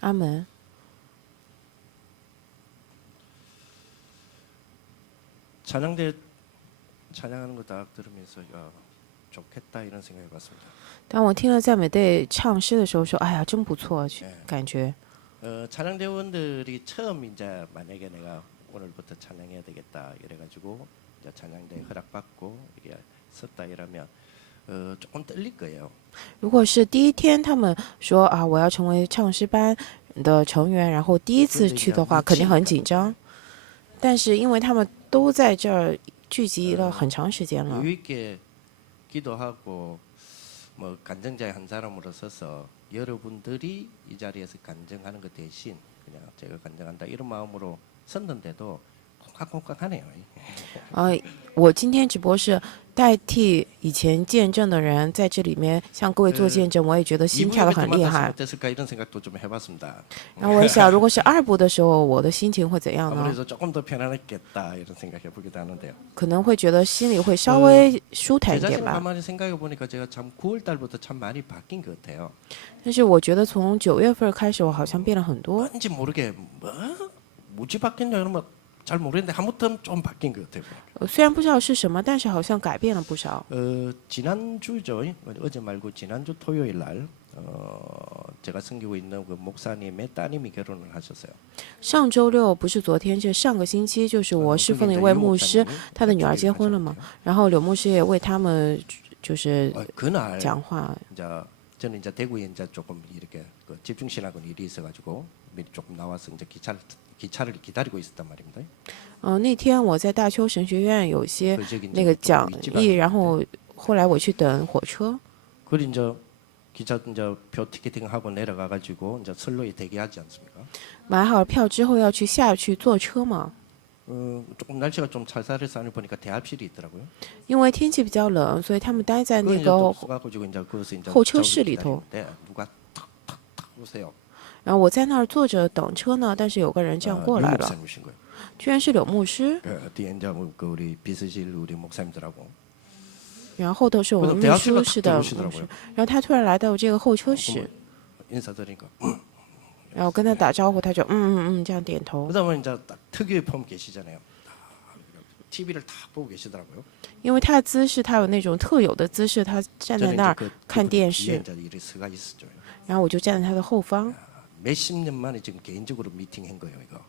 阿门。 찬양대 찬양하는 거 딱 들으면서 야 좋겠다 이런 생각해봤습니다. 当我听了赞美队唱诗的时候，说：“哎呀，真不错，感觉。” 찬양대원들이 처음 이제 만약에 내가 오늘부터 찬양해야 되겠다 이래가지고 이제 찬양대 허락받고 이게 섰다 이러면 조금 떨릴 거예요. 如果是第一天他们说啊，我要成为唱诗班的成员，然后第一次去的话，肯定很紧张。但是因为他们都在这儿聚集了很长时间了， 여유 있게 기도하고 뭐 간증자의 한 사람으로 서서 여러분들이 이 자리에서 간증하는 것 대신 그냥 제가 간증한다 이런 마음으로 섰는데도 콩깍콩깍하네요. 我今天直播是代替以前见证的人在这里面向各位做见证，我也觉得心跳得很厉害。 어땠을까 이런 생각도 좀 해봤습니다. 然后我一想，如果是二部的时候，我的心情会怎样呢？ 아무래도 조금 더 편안했겠다 이런 생각해보기도 하는데요. 可能会觉得心里会稍微舒坦 제 一点 자신 吧。 가만히 생각해 보니까 제가 참 9월 달부터 참 많이 바뀐 것 같아요. 但是我觉得从9月份开始，我好像变了很多。 뭔지 모르게 뭐지 바뀌냐 그러면 잘 모르겠는데 아무튼 좀 바뀐 것 같아요. 虽然不知道是什么，但是好像改变了不少。 지난주죠. 어제 말고 지난주 토요일 날 제가 섬기고 있는 그 목사님의 따님이 결혼을 하셨어요. 上周六不是昨天，就上个星期，就是我侍奉的一位牧师，他的女儿结婚了嘛。然后柳牧师也为他们就是讲话。 저는 이제 대구에 이제 조금 이렇게 그 집중신학원 일이 있어가지고 미리 조금 나와서 이제 기차를 기다리고 있었단 말입니다. 那天我在大邱神学院有些那个讲义，然后后来我去等火车。 그리고 이제 기차 이제 표 티켓팅하고 내려가가지고 이제 선로에 대기하지 않습니까? 买好票之后要去下去坐车嘛。 조금 날씨가 좀 쌀쌀해서 안에 보니까 대합실이 있더라고요. 因为天气比较冷，所以他们待在那个候车室里头。 누가 탁탁탁 오세요. 然后我在那儿坐着等车呢，但是有个人这样过来了， 居然是柳牧师。 뒤에 이제 그 우리 비서실 우리 목사님들하고. 然后后头是我们秘书室的牧师，然后他突然来到这个候车室， 인사드리니까. 然后跟他打招呼，他就这样点头。 그다음에 이제 딱 특유의 폼 계시잖아요. TV를 다 보고 계시더라고요. 因为他的姿势，他有那种特有的姿势，他站在那儿看电视，然后我就站在他的后方。 몇십 년 만에 지금 개인적으로 미팅한 거예요, 이거.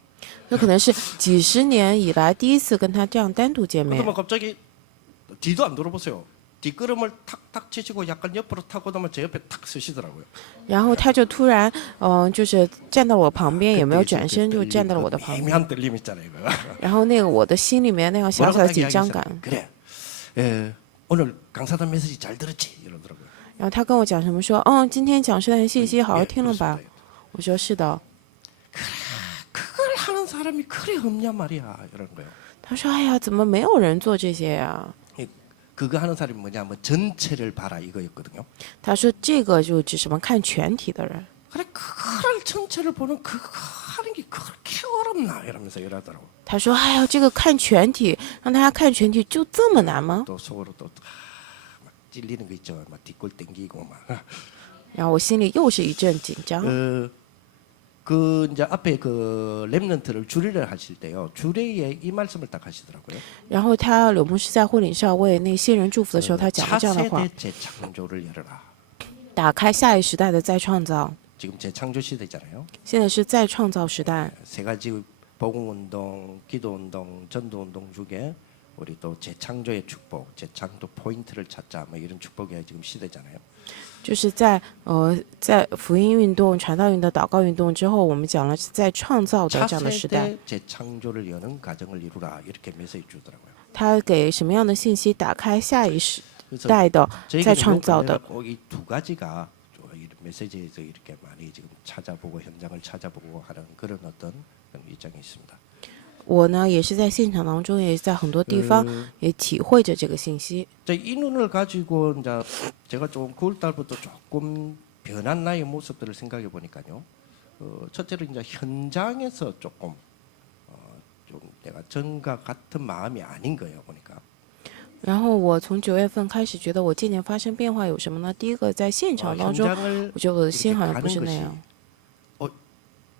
那可能是几十年以来第一次跟他这样单独见面。 그러면 갑자기 뒤도 안 돌아보세요. 뒷걸음을 탁탁 치시고 약간 옆으로 타고 나면 제 옆에 탁 서시더라고요. 然后他就突然，就是站到我旁边，也没有转身，就站到了我的旁边。 애매한 떨림 있잖아요, 이거. 然后那个我的心里面那样小小的紧张感。 그래, 오늘 강사단 메시지 잘 들었지 이러더라고요. 然后他跟我讲什么说，今天讲师的信息好好听了吧？我说是的。 그걸 하는 사람이 그래 없냐 말이야 이런 거예요. 他说，哎呀，怎么没有人做这些呀？ 그거 하는 사람이 뭐냐면 전체를 봐라 이거였거든요. 他说这个就指什么看全体的人。 그래 그걸 전체를 보는 그거 하는 게 그렇게 어렵나 이러면서 이러더라고. 他说，哎呀，这个看全体，让大家看全体就这么难吗？ 또 속으로 또 막 찔리는 거 있죠. 막 뒷골 땡기고 막. 然后我心里又是一阵紧张。 그 이제 앞에 그 렘넌트를 주례를 하실 때요. 주례에 이 말씀을 딱 하시더라고요. 然后他柳牧师在婚礼上为那新人祝福的时候，他讲了这样的话： 차세대 재창조를 열어라. 打开下一时代的再创造。 지금 재창조 시대잖아요. 现在是再创造时代。 세 가지 복음 운동, 기도 운동, 전도 운동 중에 우리 또 재창조의 축복, 재창조 포인트를 찾자 뭐 이런 축복의 지금 시대잖아요. 就是在福音运动、传道运动、祷告运动之后，我们讲了在创造的这样的时代。 차세대 재창조를 여는 가정을 이루라 이렇게 메시지 주더라고요. 他给什么样的信息？打开下一时代的再创造的。 이두 가지가 메시지에서 이렇게 많이 지금 찾아보고 현장을 찾아보고 하는 그런 어떤 입장이 있습니다. 我呢也是在现场当中，也在很多地方也体会着这个信息。 이 눈을 가지고 이제 제가 좀 9월 달부터 조금 변한 나의 모습들을 생각해 보니까요. 첫째로 이제 현장에서 조금 좀 내가 전과 같은 마음이 아닌 거예요 보니까. 然后我从9月份开始觉得我渐渐发生变化有什么呢？第一个在现场当中，我觉得我的心好像不是那样。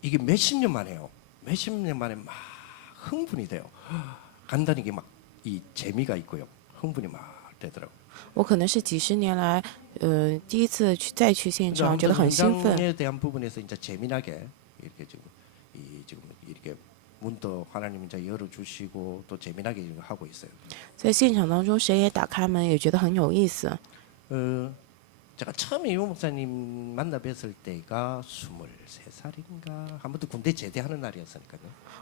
이게 몇십 년 만에요. 몇십 년 만에 막 흥분이 돼요. 간다는 게 막 이 재미가 있고요. 흥분이 막 되더라고요. 我可能是几十年来，第一次再去现场，觉得很兴奋。 현장에 대한 부분에서 이제 재미나게 이렇게 지금 이렇게 문도 하나님 이제 열어 주시고 또 재미나게 하고 있어요. 在现场当中，谁也打开门，也觉得很有意思。 제가 처음에 유 목사님 만나 뵀을 때가 23살인가 아무튼 군대 제대하는 날이었으니까요.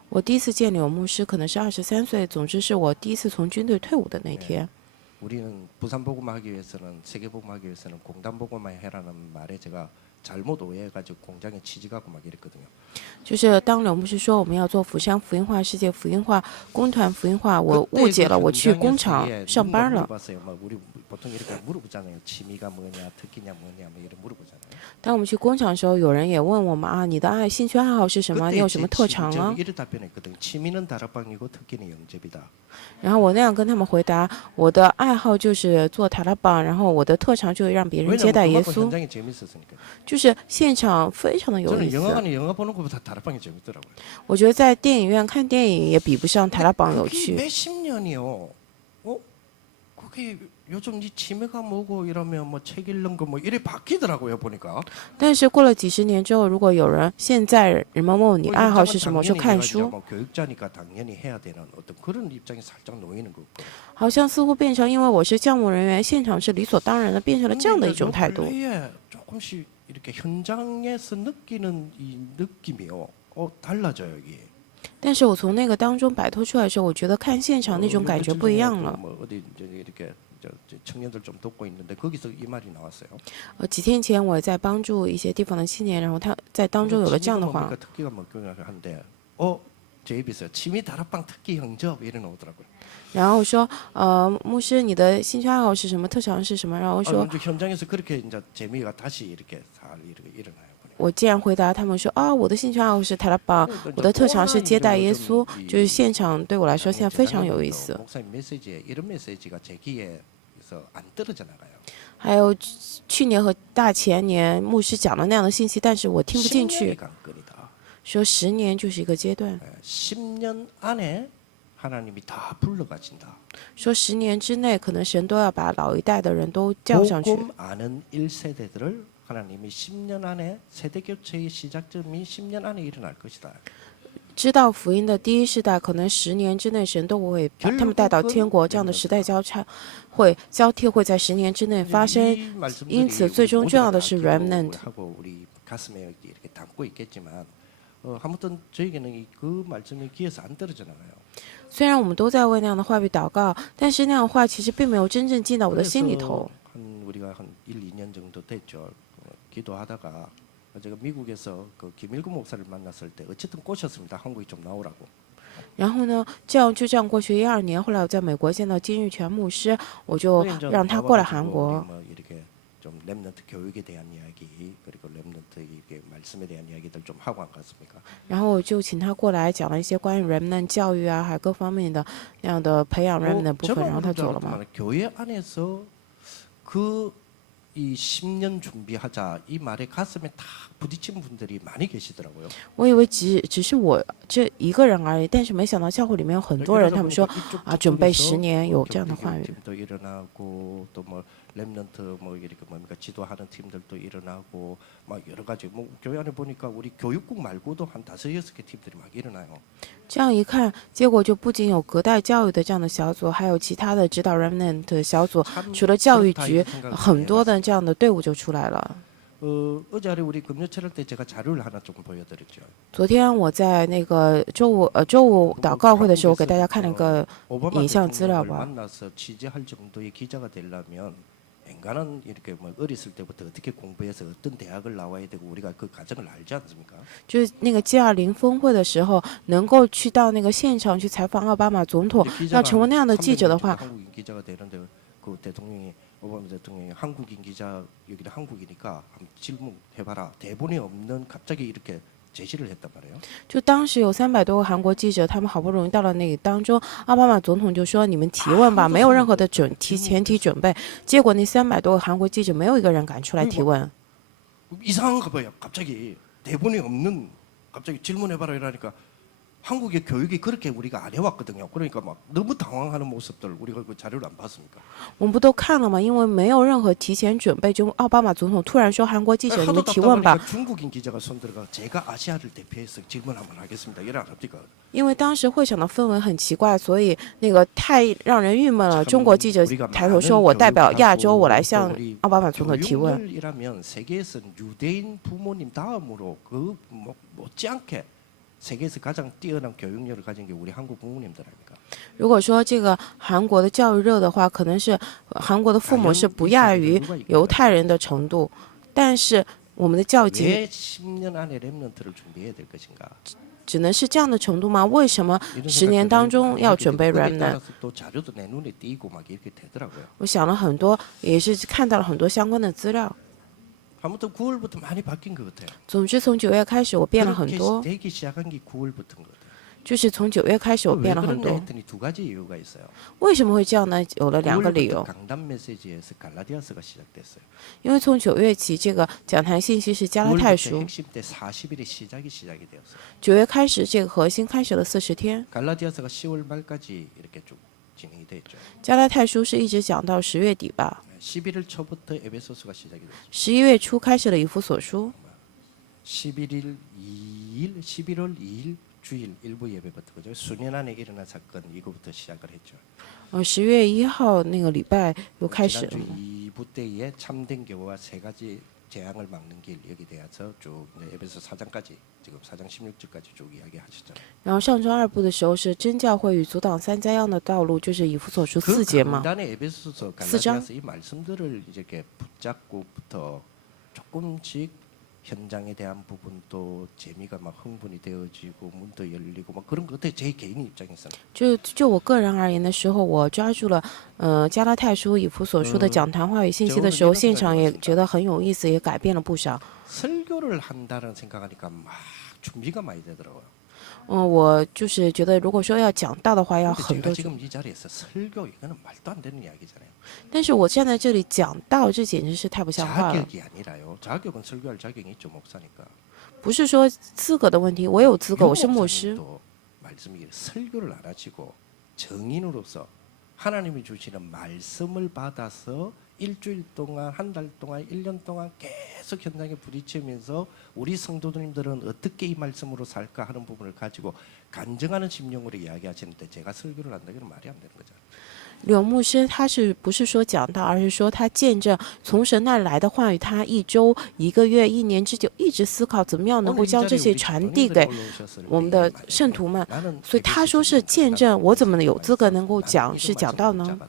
我第一次见柳牧师可能是23岁，总之是我第一次从军队退伍的那天。 우리는 부산 복음하기 위해서는 세계 복음하기 위해서는 공단 복음만 해라는 말에 제가 잘못 오해해가지고 공장에 취직하고 막 이랬거든요. 就是当柳牧师说我们要做釜山福音化、世界福音化、工团福音化，我误解了，我去工厂上班了。 막 우리 보통 이렇게 물어보잖아요. 취미가 뭐냐, 특기냐 뭐냐, 뭐 이런 물어보잖아요. 当我们去工厂的时候，有人也问我们啊，你的兴趣爱好是什么？你有什么特长啊？ 이렇게 답변했거든요. 취미는 다락방이고 특기는 영접이다. 然后我那样跟他们回答，我的爱好就是做塔拉榜，然后我的特长就是让别人接待耶 왜냐면 稣， 현장이 재밌었으니까. 就是现场非常的有 저는 意思。 영화관에 영화 보는 것보다 다락방이 재밌더라고요. 我觉得在电影院看电影也比不上塔拉榜有 그게 趣。 몇십 년이요. 그게 요즘 이 취미가 뭐고 이러면 뭐 책 읽는 거 뭐 이래 바뀌더라고요 보니까. 但是过了几十年之后，如果有人现在人们问我你 뭐 爱好 현장은 是什么，我说 당연히 看 내가 이제 书， 뭐 교육자니까 당연히 해야 되는 어떤 그런 입장이 살짝 놓이는 거. 好像似乎变成因为我是教牧人员，现场是理所当然的，变成了这样的一种态度。 근데 조금씩 이렇게 현장에서 느끼는 이 느낌이요. 달라져요 이게. 但是我从那个当中摆脱出来的时候，我觉得看现场那种感觉不一样了。 뭐 어디 이렇게 청년들 좀 돕고 있는데 거기서 이 말이 나왔어요. 几天前我在帮助一些地方的青年，然后他在当中有了这样的话， 특기가 뭐 한데 제 입에서 취미 다락방 특기 영접 이래 나오더라고요. 然后说牧师你的兴趣爱好是什么，特长是什么？然后说 현장에서 그렇게 이제 재미가 다시 이렇게 잘 이렇게 일어나요. 我既然回答他们说啊，我的兴趣爱好是塔拉邦，我的特长是接待耶稣，就是现场对我来说现在非常有意思。 목사님 메시지에 이런 메시지가 제 귀에서 안 떨어져 나가요. 还有去年和大前年牧师讲了那样的信息，但是我听不进 10년이 去。 관건이다. 说10年就是一个阶段， 10년 안에 하나님이 다 불러가진다. 说10年之内，可能神都要把老一代的人都叫上去。 복음 아는 1세대들을 하나님이 10년 안에 세대 교체의 시작점이 10년 안에 일어날 것이다. 知道福音的第一世代，可能10年之内，神都会把他们带到天国。这样的时代交叉会交替，会在10年之内发生。 이 말씀들이 因此，最终重要的是 remnant。 하고 우리 가슴에 이렇게 담고 있겠지만 아무튼 저에게는 그 말씀이 귀에서 안 떨어져 나가요. 虽然我们都在为那样的话语祷告，但是那样的话其实并没有真正进到我的心里头。 우리가 한 1-2년 정도 됐죠. 기도하다가 제가 미국에서 그 김일구 목사를 만났을 때 어쨌든 꼬셨습니다. 한국에 좀 나오라고. 然后呢，这样过去1-2年，后来我在美国见到金玉泉牧师，我就让他过来韩国。 뭐 이렇게 좀 렘넌트 교육에 대한 이야기 그리고 렘넌트 이게 말씀에 대한 이야기들 좀 하고 안 갔습니까? 然后我就请他过来讲了一些关于 remnant 教育啊，还有各方面的那样的培养 remnant 部分，然后他走了嘛。 교회 안에서 이 10년 준비하자 이 말에 가슴에 다 부딪힌 분들이 많이 계시더라고요. 我以为只是我这一个人而已，但是没想到教会里面有很多人，他们说啊，准备10年有这样的话语。 팀도 일어나고 또 뭐 렘넌트 뭐 이렇게 뭡니까 지도하는 팀들도 일어나고 막 여러 가지 뭐 교회 안에 보니까 우리 교육국 말고도 한 5-6개 팀들이 막 일어나요. 这样一看，结果就不仅有隔代教育的这样的小组，还有其他的指导 remnant 的小组，除了教育局，很多的这样的队伍就出来了。 어제 우리 금요철 때 제가 자료를 하나 조금 보여드렸죠. 昨天我在那个周五祷告会的时候，给大家看了个 오바마 影像资料 대통령을 吧。 만나서 취재할 정도의 기자가 되려면 인간은 이렇게 뭐 어렸을 때부터 어떻게 공부해서 어떤 대학을 나와야 되고 우리가 그 과정을 알지 않습니까? 就是那个 G20峰会的时候，能够去到那个现场去采访奥巴马总统，要成为那样的记者的话， 한국인 기자가 되는데 그 대통령이 오바마 대통령이 한국인 기자 여기는 한국이니까 한번 질문해봐라. 대본이 없는 갑자기 이렇게 제시를 했단 말이에요. 就当时有300多个韩国记者，他们好不容易到了那个当中，奥巴马总统就说：“你们提问吧，没有任何的前提准备。”结果那300多个韩国记者没有一个人敢出来提问。 이상한가 봐요. 갑자기 대본이 없는 갑자기 질문해봐라 이러니까 한국의 교육이 그렇게 우리가 안 해왔거든요. 그러니까 막 너무 당황하는 모습들 우리가 그 자료를 안 봤습니까? 我们不都看了吗？因为没有任何提前准备，就奥巴马总统突然说韩国记者你 하도 们提问吧。 답답하니까 중국인 기자가 손들어가 제가 아시아를 대표해서 질문 한번 하겠습니다. 이래 안 합니까? 因为当时会场的氛围很奇怪，所以那个太让人郁闷了。中国记者抬头说：“我代表亚洲，我来向奥巴马总统提问。” 교육열이라면 세계에서 유대인 부모님 다음으로 그 못지않게 세계에서 가장 뛰어난 교육열을 가진 게 우리 한국 부모님들 아닙니까? 如果说这个韩国的教育热的话，可能是韩国的父母是不亚于犹太人的程度，但是我们的教育 왜 10년 안에 랩런트를 준비해야 될 것인가? 只能是这样的程度吗？为什么10年当中要准备 remnant？ 또 자료도 내 눈에 띄고 막 이렇게 되더라고요. 我想了很多，也是看到了很多相关的资料。 아무튼 9월부터 많이 바뀐 것 같아요. 总之，从9月开始，我变了很 그렇게 多， 되기 시작한 게 9월부터인 것 같아요. 就是从9月开始，我 왜 变了很 그러냐 多。 했더니 두 가지 이유가 있어요. 为什么会这样呢？有了2个理 9월부터 由。 강단 메시지에서 갈라디아서가 시작됐어요. 因为从9月起，这个讲坛信息是加拉太 9월부터 书。 핵심 때 40일의 시작이 되었어요. 9月开始，这个核心开始了40天。 갈라디아서가 10월 말까지 이렇게 쭉 진행이 됐죠. 加拉太书是一直讲到10月底吧。 11월 초부터 에베소서가 시작이 됐어요. 11月初开始了以弗所书。 11월 2일 주일 일부 예배부터 그죠? 수년 안에 일어난 사건 이거부터 시작을 했죠. 10月1号那个礼拜又开始了。 지난주 2부 때에 참된 교회와 세 가지 재앙을 막는 길 여기 대해서 쭉 에베소 4장까지 지금 4장 16절까지 쭉 이야기하셨잖아요. 然后上周2部的时候是真教会与阻挡三灾殃的道路，就是以弗所书4节嘛。 강단의 에베소서 갈라디아서 이 말씀들을 이렇게 붙잡고부터 조금씩 현장에 대한 부분도 재미가 막 흥분이 되어지고 문도 열리고 막 그런 것 같아요. 제 개인 입장에서는. 就我个人而言的时候，我抓住了加拉太书、以弗所书的讲坛话语信息的时候，现场也觉得很有意思，也改变了不少。 설교를 한다는 생각하니까 막 준비가 많이 되더라고요. 我就是觉得，如果说要讲道的话，要 근데 很 제가 多。 지금 이 자리에서 설교 이거는 말도 안 되는 이야기잖아요. 但是我站在这里讲道，这简直是太不像话了。 자격이 아니라요. 자격은 설교할 자격이 있죠 목사니까. 不是说资格的问题，我有资格，我是牧师。 목사님도 말씀이 설교를 안 하시고 정인으로서 하나님이 주시는 말씀을 받아서 일주일 동안 한 달 동안 1년 동안 계속 현장에 부딪히면서 우리 성도님들은 어떻게 이 말씀으로 살까 하는 부분을 가지고 간증하는 심령으로 이야기하시는데 제가 설교를 한다 이건 말이 안 되는 거죠. 柳牧师他是不是说讲道，而是说他见证从神那来的话语，他1周、1个月、1年之久一直思考怎么样能够将这些传递给我们的圣徒们。所以他说是见证，我怎么有资格能够讲是讲道呢？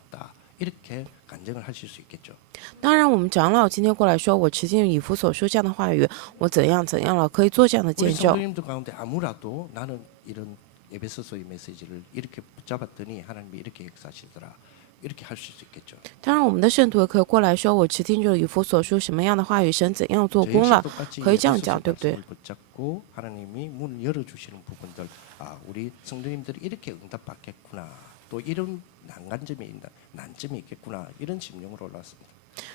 이렇게 간증을 하실 수 있겠죠. 当然，我们长老今天过来说，我持进以弗所说这样的话语，我怎样怎样了，可以做这样的 우리 见证。 성도님들 가운데 아무라도 나는 이런 에베소서의 메시지를 이렇게 붙잡았더니 하나님이 이렇게 역사하시더라. 이렇게 할 수 있겠죠. 当然，我们的圣徒也可以过来说，我持进这以弗所说什么样的话语，神怎样做 저 工 역시 了， 똑같이 可以这样 에베소서 讲，对不对？ 말씀을 붙잡고 하나님이 문을 열어주시는 부분들, 아 우리 성도님들이 이렇게 응답받겠구나. 또 이런 난점이 있겠구나. 이런 심령으로 올라왔습니다.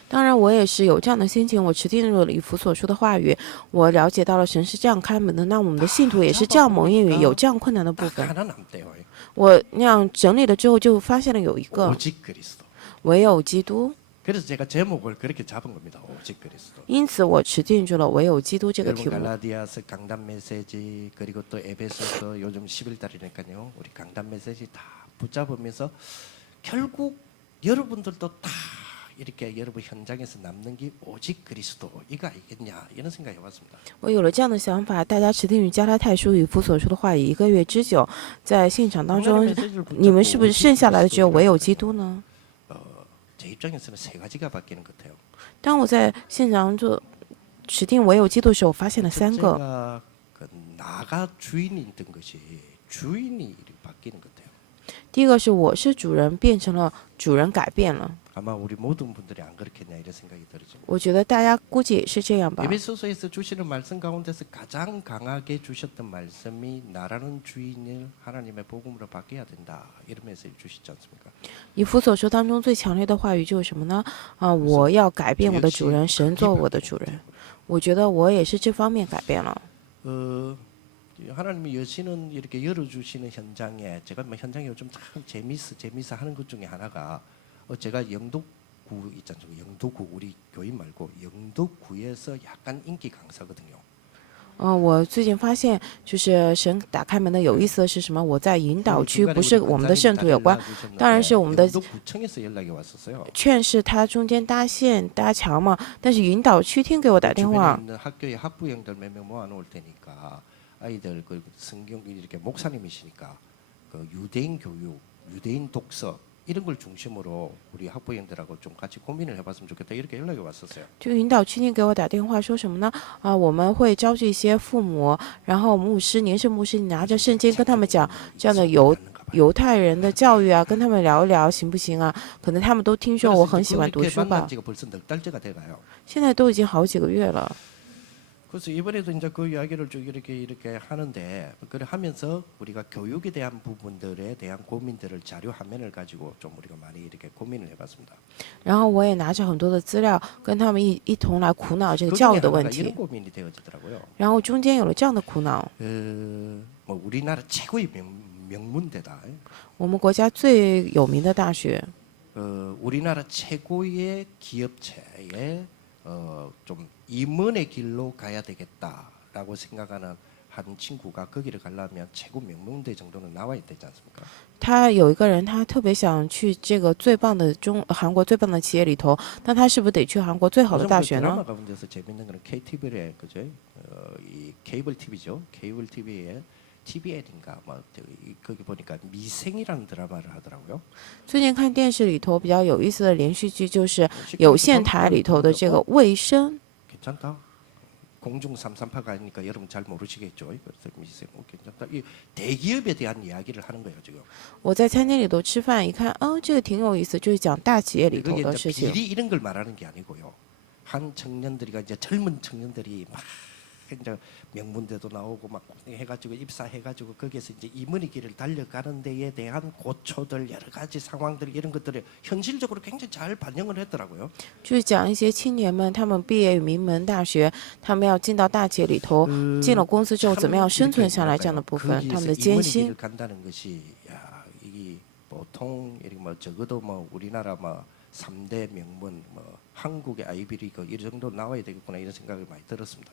当然，我也是有这样的心情，我持定了以弗所说的话语，我了解到了神是这样开门的，那我们的信徒也是这样蒙应允，有这样困难的部 딱 分。 하나 남대요. 我那样整理了之后，就发现了有一个 오직 그리스도. 唯有基督， 그래서 제가 제목을 그렇게 잡은 겁니다. 오직 그리스도. 因此我持定住了唯有基督这个题 여러분 目。 갈라디아서 강단 메시지 그리고 또 에베소서 요즘 10일달이니까요. 우리 강단 메시지 다 붙잡으면서 결국 여러분들도 다 이렇게 여러분 현장에서 남는 게 오직 그리스도 이거 아니겠냐 이런 생각이 해봤습니다. 我有了这样的想法，大家持定于加拉太书与弗所说的话语1个月之久，在现场当中，你们是不是剩下来的只有唯有基督呢？ 제 입장에서는 세 가지가 바뀌는 것 같아요. 当我在现场做持定唯有基督的时候，我发现了3个。 첫째가 그 나가 주인이 된 것이 주인이 이렇게 바뀌는 것 같아요. 第一个是我是主人变成了主人改变了， 아마 우리 모든 분들이 안 그렇겠냐 이런 생각이 들죠. 我觉得大家估计也是这样吧。 에베소서에서 주시는 말씀 가운데서 가장 강하게 주셨던 말씀이 나라는 주인을 하나님의 복음으로 바뀌어야 된다 이런 메시지 주시지 않습니까? 以弗所说当中最强烈的话语就是什么呢？我要改变我的主人，神做我的主人。我觉得我也是这方面改变了。 하나님이 여시는 이렇게 열어주시는 현장에 제가 뭐 현장에 요즘 참 재미있어 하는 것 중에 하나가 제가 영덕구 있지 않습니까? 영덕구 우리 교인 말고 영덕구에서 약간 인기 강사거든요. 我最近发现，就是神打开门的有意思的是什么？我在引导区， 중간에 不是 우리 我们的 관장님이 圣徒有关， 달려주셨는데 当然是我们的 영덕구청에서 연락이 왔었어요. 劝是他中间搭线搭桥嘛。但是引导区天给我打电 주변에 话， 있는 학교의 학부형들 몇 명 모아놓을 테니까 아이들 그 성경 이렇게 목사님이시니까 그 유대인 교육, 유대인 독서 이런 걸 중심으로 우리 학부형들하고 좀 같이 고민을 해봤으면 좋겠다 이렇게 연락이 왔었어요. 就引导区天给我打电话说什么呢？我们会招聚一些父母，然后牧师、年轻牧师，你拿着圣经跟他们讲这样的犹太人的教育啊，跟他们聊一聊行不行啊？可能他们都听说我很喜欢读书吧。 지가 벌써 넉 달째가 돼가요. 现在都已经好几个月了。 그래서 이번에도 이제 그 이야기를 쭉 이렇게 하는데 그래 하면서 우리가 교육에 대한 부분들에 대한 고민들을 자료 화면을 가지고 좀 우리가 많이 이렇게 고민을 해봤습니다. 然后我也拿着很多的资料，跟他们一同来苦恼这个教育的问 이런 题。 고민이 되어지더라고요. 然后中间有了这样的苦恼， 뭐 우리나라 최고의 명문대다. 我们国家最有名的大学， 우리나라 최고의 기업체에 좀 임원의 길로 가야 되겠다라고 생각하는 한 친구가 거기를 가려면 최고 명문대 정도는 나와야 되지 않습니까? 他有一个人，他特别想去这个最棒的韩国最棒的企业里头，那他是不是得去韩国最好的大学呢？ 드라마 가운데서 재밌는 거는 KTV에 그죠? 이 케이블 TV죠. 케이블 TV에 TVN인가 뭐 거기 보니까 미생이라는 드라마를 하더라고요. 最近看电視里头比较有意思的连续剧，就是有线台里头的这个卫生。 괜찮다. 공중 338가 아니니까 여러분 잘 모르시겠죠. 그래서 미생 괜찮다. 이 대기업에 대한 이야기를 하는 거예요 지금. 我在餐厅里头吃饭，一看，这个挺有意思，就是讲大企业里头 그게 的 이제 事情。 비리 이런 걸 말하는 게 아니고요. 한 청년들이 이제 젊은 청년들이 막 이제 명문대도 나오고 막 해가지고 입사해가지고 거기에서 이제 임원의 길을 달려가는 데에 대한 고초들 여러 가지 상황들 이런 것들을 현실적으로 굉장히 잘 반영을 했더라고요. 就是讲一些青年们，他们毕业于名门大学，他们要进到大企业里头，进了公司之后怎么样生存下来这样的部分，他们的艰 임원의 辛 길을 。 간다는 것이 야 이게 보통 이렇게 뭐 적어도 뭐 우리나라 뭐 3대 명문 뭐 한국의 아이비리그 이 정도 나와야 되겠구나 이런 생각을 많이 들었습니다.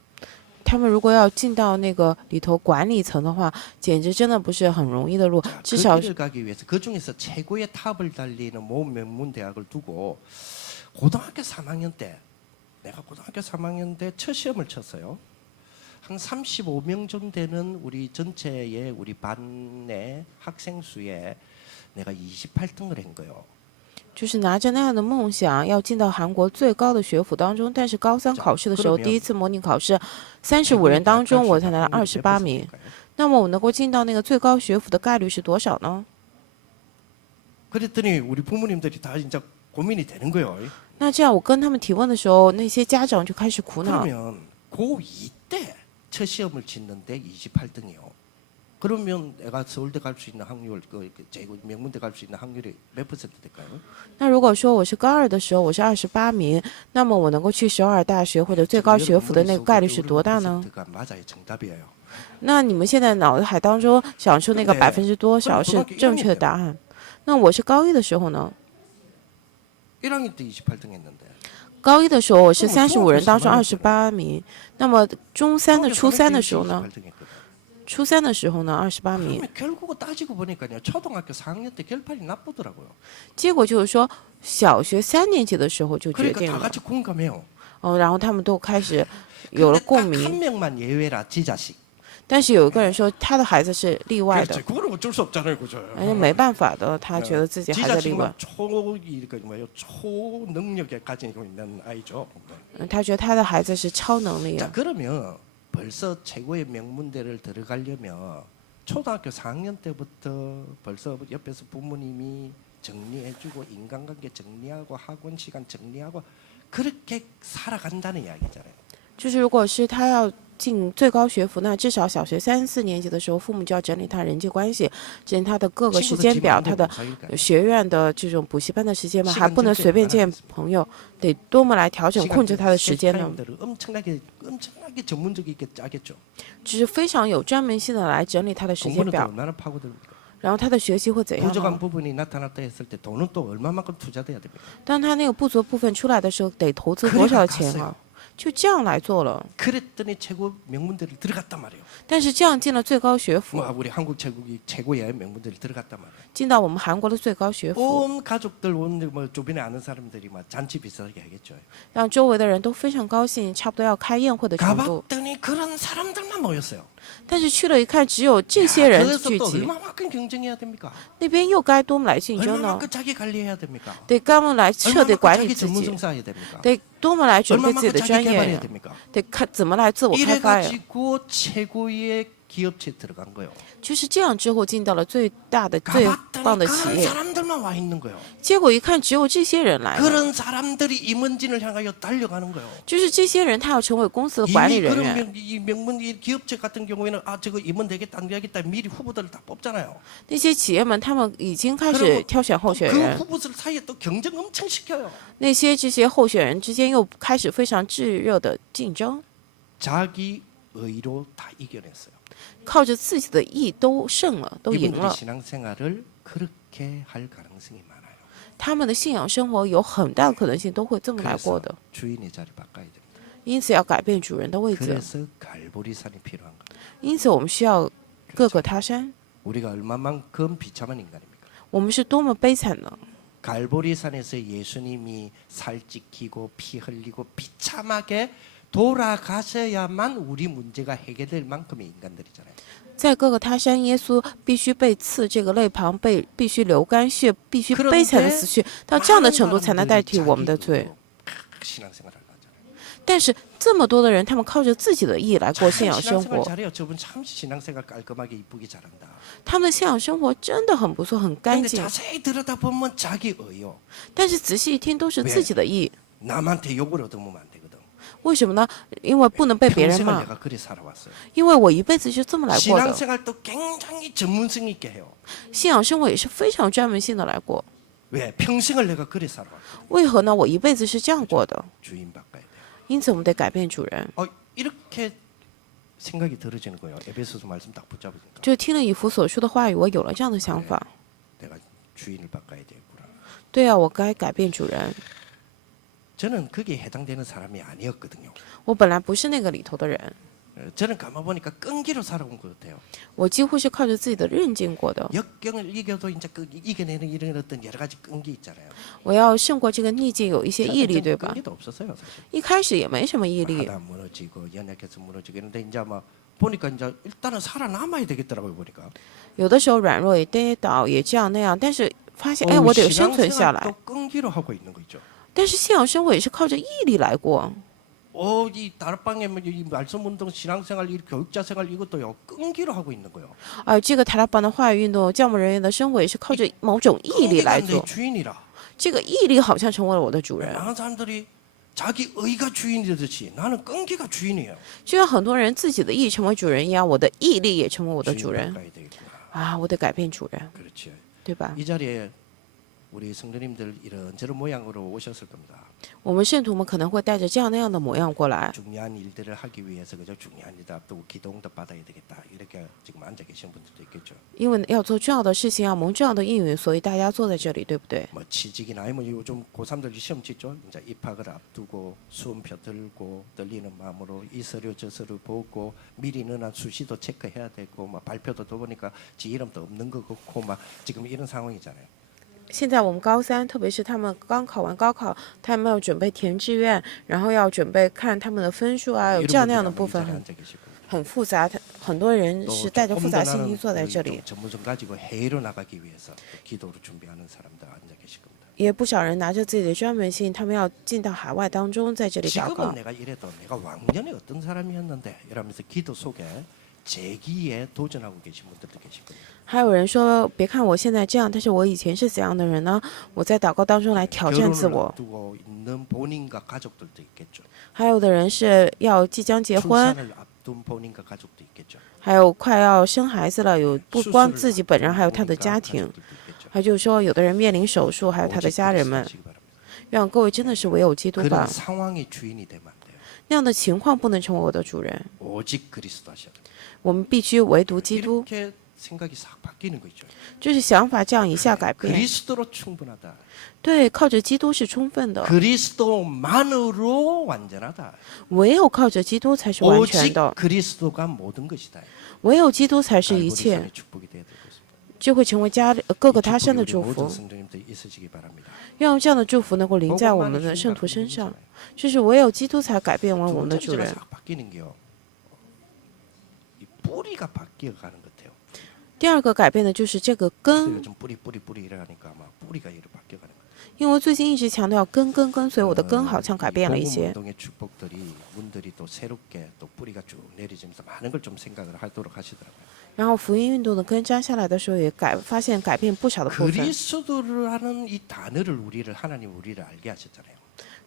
他们如果要进到那个里头管理层的话，简直真的不是很容易的路。至 그 少 길을 가기 위해서 그 중에서 최고의 탑을 달리는 모 명문 대학을 두고 고등학교 3학년 때 내가 고등학교 3학년 때 첫 시험을 쳤어요. 한 35명 정도 되는 우리 전체의 우리 반의 학생 수에 내가 28등을 한 거예요. 就是拿着那样的梦想，要进到韩国最高的学府当中。但是高三考试的时候，第一次模拟考试，35人当中我才拿了28名。那么我能够进到那个最高学府的概率是多少呢？ 그랬더니 우리 부모님들이 다 이제 고민이 되는 거예요. 那这样我跟他们提问的时候，那些家长就开始苦恼。 그러면 고2 때 첫 시험을 치는데 28등이요. 그러면 내가 서울대 갈 수 있는 확률, 제고 명문대 갈 수 있는 확률이 몇 퍼센트 될까요? 那如果说我是高二的时候我是28名，那么我能够去首尔大学或者最高学府的那个概率是多大呢？ 퍼센트가 맞아요, 정답이에요. 那你们现在脑海当中想出那个%多少是正确的答案？那我是高一的时候呢？ 1학년 때 28등 했는데. 高一的时候我是35人当中28名，那么中三的初三的时候呢？ 28등 했거든. 初三的时候呢，28名。 그러면 결국 따지고 보니까요, 초등학교 4학년 때 결판이 나쁘더라고요. 结果就是说，小学3年级的时候就决 그러니까 定 다 了， 같이 공감해요. 然后他们都开始有了 근데 共 딱 鸣。 한 명만 예외라, 지 자식. 但是有一个人说他的孩子是例外的， 그렇지, 그거는 어쩔 수 없잖아요, 그죠? 而且没办法的，他觉得自己 지 还在例外 자식은 ，초능력에 가지고 있는 아이죠. 他觉得他的孩子是超能力 자 啊。 그러면 벌써 최고의 명문대를 들어가려면 초등학교 4학년 때부터 벌써 옆에서 부모님이 정리해주고 인간관계 정리하고 학원 시간 정리하고 그렇게 살아간다는 이야기잖아요. 就是如果是他要进最高学府，那至少小学3、4年级的时候，父母就要整理他人际关系，整理他的各个时间表，他的学院的这种补习班的时间嘛，还不能随便见朋友，得多么来调整控制他的时间呢？ 엄청나게 전문적이게 짜겠죠. 就是非常有专门性的来整理他的时间 공부는 또 表， 얼마나 파고듭니까? 然后他的学习会怎样 부족한 呢？ 부분이 나타났다 했을 때 돈은 또 얼마만큼 투자돼야 됩니까? 当他那个不足部分出来的时候，得投资多少钱啊？就这样来做了。 그랬더니 최고 명문대를 들어갔단 말이에요. 但是这样进了最高学府， 우리 한국 최고의 명문대를 들어갔단 말이에요. 进到我们韩国的最高学府， 온 가족들 뭐 주변에 아는 사람들이 막 잔치 비싸게 하겠죠. 让周围的人都非常高兴，差不多要开宴会的程度。 가봤더니 그런 사람들만 모였어요. 但是去了一看，只有这些人 그래서 聚 또 集， 얼마만큼 경쟁해야 됩니까? 那边又该多么来竞争呢？ 얼마만큼 자기 관리해야 됩니까? 得该么来彻底 얼마만큼 管理 자기 自己， 전문성 쌓아야 됩니까? 得多么来准备自己 얼마만큼 的 자기 专业 개발해야 呀， 됩니까? 得看怎么来自我开发呀。 이래가지고 최고의 기업체에 들어간 거예요. 就是这样之后进到了最大的、最棒的 가봤더니 企 그런 业， 사람들만 와 있는 거예요. 结果一看只有这些人来了， 그런 사람들이 임원진을 향하여 달려가는 거예요. 就是这些人他要成为公司的管理 이미 人 그런 员。 이 명문 이 기업체 같은 경우에는 아 저거 임원 되겠다 안 되겠다 미리 후보들을 다 뽑잖아요. 那些企业们他们已经开始挑选候选 그 人， 후보들 사이에 또 경쟁 엄청 시켜요. 那些这些候选人之间又开始非常炙热的竞争， 자기 의로 다 이겨냈어요. 靠着自己的意都胜了，都赢 이분들이 了。 신앙생활을 그렇게 할 가능성이 많아요. 他们的信仰生活有很大的可能性都会这么来过 그래서 的， 주인의 자리 바꿔야 됩니다. 因此要改变主人的位置， 그래서 갈보리산이 필요한 거예요. 因此我们需要各个他山。 우리가 얼마만큼 비참한 인간입니까? 我们是多么悲惨呢？ 갈보리산에서 예수님이 살 찢기고 피 흘리고 비참하게 돌아가셔야만 우리 문제가 해결될 만큼의 인간들이잖아요. 在各个他山，耶稣必须被刺这个肋旁，必须流干血，必须悲惨的死去，到这样的程度才能代替我们的罪。 신앙생활을 하잖아요. 但是这么多的人，他们靠着自己的意来过信仰生 신앙생활 活， 잘해요. 저분 참 신앙생활 깔끔하게 이쁘게 잘한다. 他们的信仰生活真的很不错，很干 근데 净。 자세히 들여다보면 자기 의요. 但是仔细一听，都是自己的意。 남한테 욕을 얻으면 안 되거든. 为什么呢？因为不能被别人 평생을 骂， 내가 그래 살아왔어요. 因为我一辈子就这么来过的。 신앙생활도 굉장히 전문성 있게 해요. 信仰生活也是非常专门性的来过。 왜? 평생을 내가 그래 살아왔어. 为何呢？我一辈子是这样过的， 주인 바꿔야 돼. 因此我们得改变主人。 이렇게 생각이 들어지는 거예요. 에베소서 말씀 딱 붙잡으니까. 就听了以弗所说的话语，我有了这样的想法。 내가 주인을 바꿔야 되겠구나. 对啊，我该改变主人。 저는 거기에 해당되는 사람이 아니었거든요. 我本来不是那个里头的人， 저는 가만 보니까 끈기로 살아온 것 같아요. 我几乎是靠着自己的韧劲过的。 역경을 이겨도 이제 이겨내는 이런 어떤 여러 가지 끈기 있잖아요. 我要胜过这个逆境，有一些毅力，对吧？ 끈기도 없었어요, 사실. 一开始也没什么毅力， 하다 무너지고 연약해서 무너지고 했는데 이제 막 보니까 이제 일단은 살아남아야 되겠더라고요, 보니까. 有的时候软弱也跌倒，也这样那样，但是发现，哎，我得生存下来。 신앙생활도 끈기로 하고 있는 거 있죠. 但是信仰生活也是靠着毅力来过。 이 다락방에 이 말씀 운동, 신앙생활, 이 교육자 생활 이것도요 끈기로 하고 있는 거예요. 这个塔拉班的话语运动，教牧人员的生活也是靠着某种毅力 끈기가 来 내 做。 주인이라. 这个毅力好像成为了我的主人， 많은 사람들이 자기 의가 주인이듯이 나는 끈기가 주인이에요. 就像很多人自己的意成为主人一样，我的毅力也成为我的 주인 主人 바꿔야 되겠구나. 啊！我得改变主人， 그렇죠. 对吧？ 이 자리에 우리 성도님들 이런저런 모양으로 오셨을 겁니다. 我们圣徒们可能会带着这样那样的模样过来， 중요한 일들을 하기 위해서 그저 중요한 일들 앞두고 기도응답 받아야 되겠다. 이렇게 지금 앉아 계신 분들도 있겠죠. 因为要做重要的事情，要蒙重要的应允，所以大家坐在这里，对不对？ 뭐 취직이나 아니면 요즘 고3들 시험 치죠. 이제 입학을 앞두고 수험표 들고 떨리는 마음으로 이 서류 저 서류 보고 미리 넣어놓은 수시도 체크해야 되고 막 발표도 또 보니까 지 이름도 없는 거 같고 막 지금 이런 상황이잖아요. 现在我们高三，特别是他们刚考完高考，他们要准备填志愿，然后要准备看他们的分数啊，有这样那样的部分 이런 很 분들이 앉아 계시고 很复杂，很多人是带着复杂心情坐在这里， 전문성 가지고 해외로 나가기 위해서 기도로 준비하는 사람들 앉아 계실 겁니다. 也不少人拿着自己的专门性，他们要进到海外当中，在这里祷 지금은 告。 내가 이래도 내가 왕년에 어떤 사람이었는데 이러면서 기도 속에 재기에 도전하고 계신 분들도 계실 겁니다. 还有人说，别看我现在这样，但是我以前是怎样的人呢？我在祷告当中来挑战自 결혼을 我。 앞두고 있는 본인과 가족들도 있겠죠. 还有的人是要即将结婚， 출산을 앞둔 본인과 가족도 있겠죠. 还有快要生孩子了，有不光自己本人，还有他的家庭。 가족들도 있겠죠. 还有就是说，有的人面临手术，还有他的 오직 家人们。 그리스도 하시기 바랍니다. 愿各位真的是唯有基督 그런 吧， 상황의 주인이 되면 안 돼요. 那样的情况不能成为我的主人， 오직 그리스도 하셔야 돼요. 我们必须唯独基督。 이렇게 생각이 싹 바뀌는 거죠. 就是想法这样一下改变。 그리스도로 충분하다. 对，靠着基督是充分的， 그리스도만으로 완전하다. 唯有靠着基督才是完全 오직 的， 그리스도가 모든 것이다. 唯有基督才是一 알고 切， 리산의 축복이 되어야 될 것입니다. 就会成为各个 이 他生的 축복이 祝 우리 福 모든 。 성도님들 있으시기 바랍니다. 愿这样的祝福能够临在我们的 복음만이 圣 주인 徒身上 바꾸는 ，就是唯有基督才改变为 거잖아요. 我们的 두 主 번째로 人。 싹 바뀌는 게요. 이 뿌리가 바뀌어 가는 것 같아요. 第二个改变的就是这个 그래서 根， 요즘 뿌리 이래가니까 아마 뿌리가 이렇게 바뀌어 가는 거예요. 因为最近一直强调根，所以我的根好像改变了一 복음 些。 운동의 축복들이 문들이 또 새롭게 또 뿌리가 쭉 내리면서 많은 걸 좀 생각을 하도록 하시더라고요. 然后福音运动的根扎下来的时候，也发现改变不少的部分。 그리스도라는 이 단어를 하나님 우리를 알게 하셨잖아요.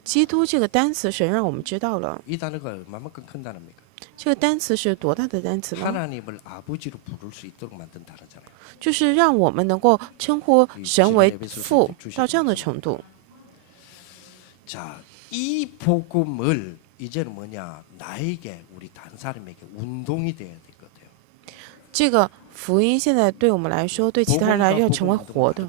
基督这个单词，神让我们知道了， 이 단어가 얼마만큼 큰 단어입니까? 这个单词是多大的单词呢？ 하나님을 아버지로 부를 수 있도록 만든 단어잖아요. 就是让我们能够称呼神为父到这样的程度。 자, 이 복음을 이제는 뭐냐? 나에게 우리 다른 사람에게 운동이 돼야 될 것 같아요. 这个福音现在对我们来说，对其他人来要成为活的。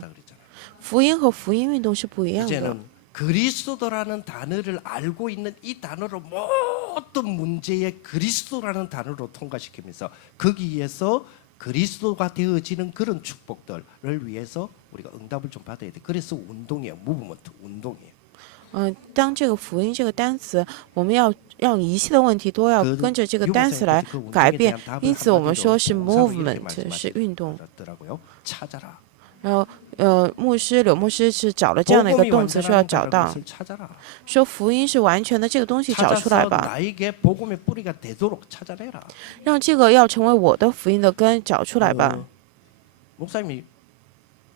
福音和福音运动是不一样的。 이제는 그리스도라는 단어를 알고 있는 이 단어로 모든 문제에 그리스도라는 단어로 통과시키면서 거기에서 그리스도가 되어지는 그런 축복들을 위해서 우리가 응답을 좀 받아야 돼. 그래서 운동이에요. 무브먼트 운동이에요. 当这个福音这个单词，我们要让一切的问题都要跟着这个单词来改变，因此我们说是 movement 是运动。 찾아라. 然后柳牧师是找了这样的一个动词，说要找到， 찾아라. 说福音是完全的这个东西找出来 찾아서 吧， 나에게 복음의 뿌리가 되도록 찾아내라. 让这个要成为我的福音的根找出来吧。 목사님이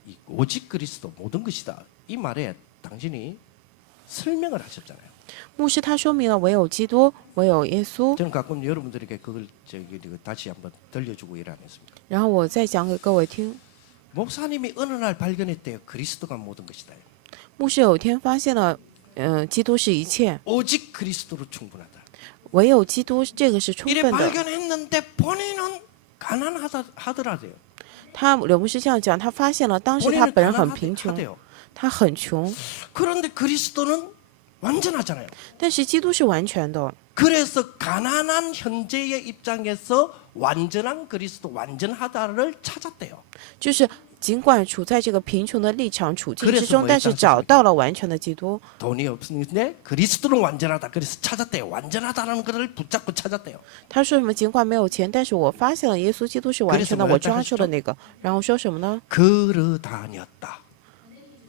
이 오직 그리스도 모든 것이다. 이 말에 당신이 설명을 하셨잖아요. 牧师他说明了唯有基督，唯有耶稣。 저는 가끔 여러분들에게 그걸 다시 한번 들려주고 일 안 했습니다. 然后我再讲给各位听， 목사님이 어느 날 발견했대요. 그리스도가 모든 것이다. 牧师有一天发现了，基督是一切， 오직 그리스도로 충분하다. 唯有基督这个是充 이래 分的。 발견했는데 본인은 가난하더라고요. 柳牧师这样讲，他发现了当时他本人很贫穷， 가난하대요. 他很穷， 그런데 그리스도는 완전하잖아요. 但是基督是完全的。 그래서 가난한 현재의 입장에서 완전한 그리스도 완전하다를 찾았대요. 就是尽管处在这个贫穷的立场处境之 그래서 中， 뭐 但是 했다 找到了完全的基督。 돈이 없는데 그리스도는 완전하다. 그래서 찾았대요. 완전하다는 것을 붙잡고 찾았대요. 他说什么？尽管没有钱，但是我发现了耶稣基督是完全的，我抓住了那个。然后说什么呢？ 걸어다녔다.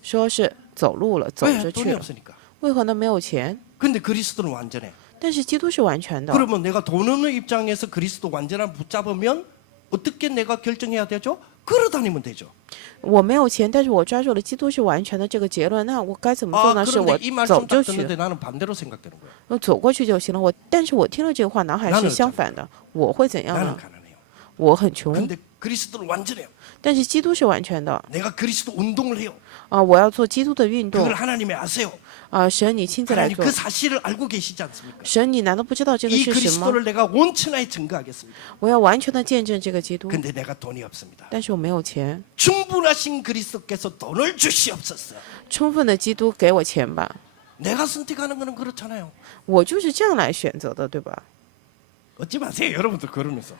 说是走路了，走 왜? 着 돈이 去了。 없으니까. 为何呢？没有钱， 근데 그리스도는 완전해. 但是基督是完全的。 그러면 내가 돈 없는 입장에서 그리스도 완전한 붙잡으면 어떻게 내가 결정해야 되죠? 걸어다니면 되죠. 我没有钱，但是我抓住了基督是完全的这个结论，那我该怎么做 아, 呢？是我 그런데 이 走 말씀 就 딱 去， 듣는데 나는 반대로 생각되는 거예요. 我走过去就行了。但是我听了这个话，脑海是相反的。我会怎样 나는 呢？ 가난해요. 我很穷， 근데 그리스도는 완전해요. 但是基督是完全的。 내가 그리스도 운동을 해요. 我要做基督的运动 그걸 。 하나님이 아세요. 神，你亲自来 하나님 做 그 。 사실을 알고 계시지 않습니까? 神，你难道不知道这个 이 是什么？ 그리스도를 내가 온천하에 증거하겠습니다. 我要完全的见证这个基督， 근데 내가 돈이 없습니다. 但是我没有钱。 충분하신 그리스도께서 돈을 주시옵소서. 充分的基督给我钱吧， 내가 선택하는 거는 그렇잖아요. 我就是这样来选择的，对吧？ 얻지 마세요, 여러분들 그러면서.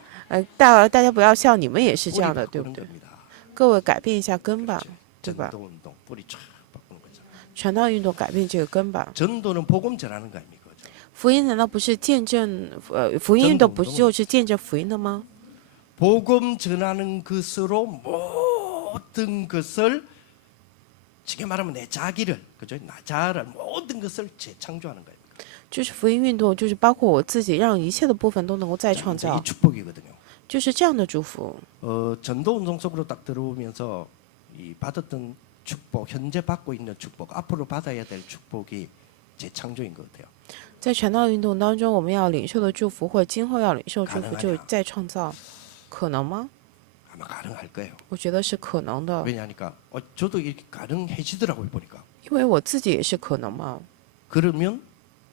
大家不要笑，你们也是这样的， 뿌리 对不 바꾸는 对？ 겁니다. 各位改变一下根吧，对吧？ 전도 운동 뿌리 쫙 바꾸는 거죠. 传道运动改变这个根吧。 전도는 복음 전하는 거 아닙니까? 福音难道不是见证？福音运动不就是见证福音的吗？ 복음 전하는 것으로 모든 것을 쉽게 말하면 내 자기를 그죠? 나 자아를 모든 것을 재창조하는 거예요. 就是福音运动，就是包括我自己，让一切的部分都能够再创 이제 造 이 ， 축복이거든요. 就是这样的祝福。 전도 운동 속으로 딱 들어오면서 이 받았던 축복, 현재 받고 있는 축복, 앞으로 받아야 될 축복이 재창조인 것 같아요. 在传道运动当中，我们要领受的祝福，或者今后要领受祝福， 가능하냐 就再创造，可能吗？ 아마 가능할 거예요. 我觉得是可能的， 왜냐하니까 저도 이렇게 가능해지더라고요 보니까. 因为我自己也是可能嘛。 그러면